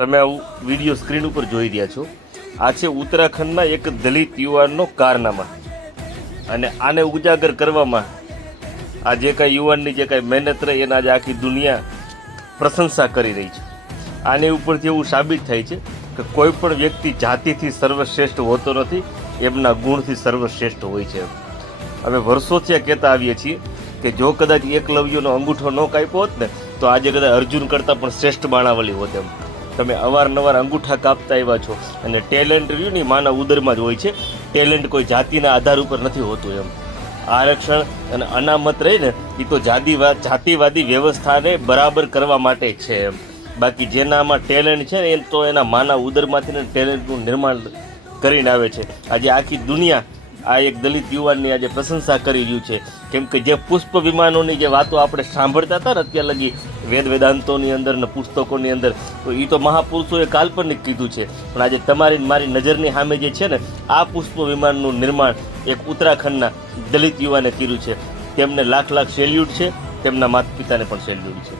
તમે આવું video screen ઉપર જોઈ રહ્યા છો. આ છે ઉત્તરાખંડના એક દલિત યુવાનનો કારનામા, અને આને ઉજાગર કરવામાં આ જે કાંઈ યુવાનની જે કાંઈ મહેનત રહી એના આજે આખી દુનિયા પ્રશંસા કરી રહી છે. આની ઉપરથી એવું સાબિત થાય છે કે કોઈ પણ વ્યક્તિ જાતિથી સર્વશ્રેષ્ઠ હોતો નથી, એમના ગુણથી સર્વશ્રેષ્ઠ હોય છે. અમે વર્ષોથી આ કહેતા આવીએ છીએ કે જો કદાચ એકલવ્યનો અંગૂઠો ન કાપ્યો હોત ને તો આજે કદાચ અર્જુન કરતાં પણ શ્રેષ્ઠ બાણાવલી હોત. એમ તમે અવારનવાર અંગૂઠા કાપતા આવ્યા છો, અને ટેલેન્ટ રહ્યું ને માના ઉદરમાં જ હોય છે. ટેલેન્ટ કોઈ જાતિના આધાર ઉપર નથી હોતું. એમ આરક્ષણ અને અનામત રહીને એ તો જાતિવાદી વ્યવસ્થાને બરાબર કરવા માટે છે. એમ બાકી જેનામાં ટેલેન્ટ છે ને એ તો એના માના ઉદરમાંથી ટેલેન્ટનું નિર્માણ કરીને આવે છે. આજે આખી દુનિયા આ એક દલિત યુવાનની આજે પ્રશંસા કરી રહ્યું છે, કેમ કે જે પુષ્પ વિમાનોની જે વાતો આપણે સાંભળતા હતા ને અત્યાર લગી વેદાંતોની અંદર ને પુસ્તકોની અંદર, તો એ તો મહાપુરુષોએ કાલ્પનિક કીધું છે. પણ આજે તમારી મારી નજરની સામે જે છે ને આ પુષ્પ વિમાનનું નિર્માણ એક ઉત્તરાખંડના દલિત યુવાને કર્યું છે. તેમને લાખ લાખ સેલ્યુટ છે, તેમના માતા પિતાને પણ સેલ્યુટ છે.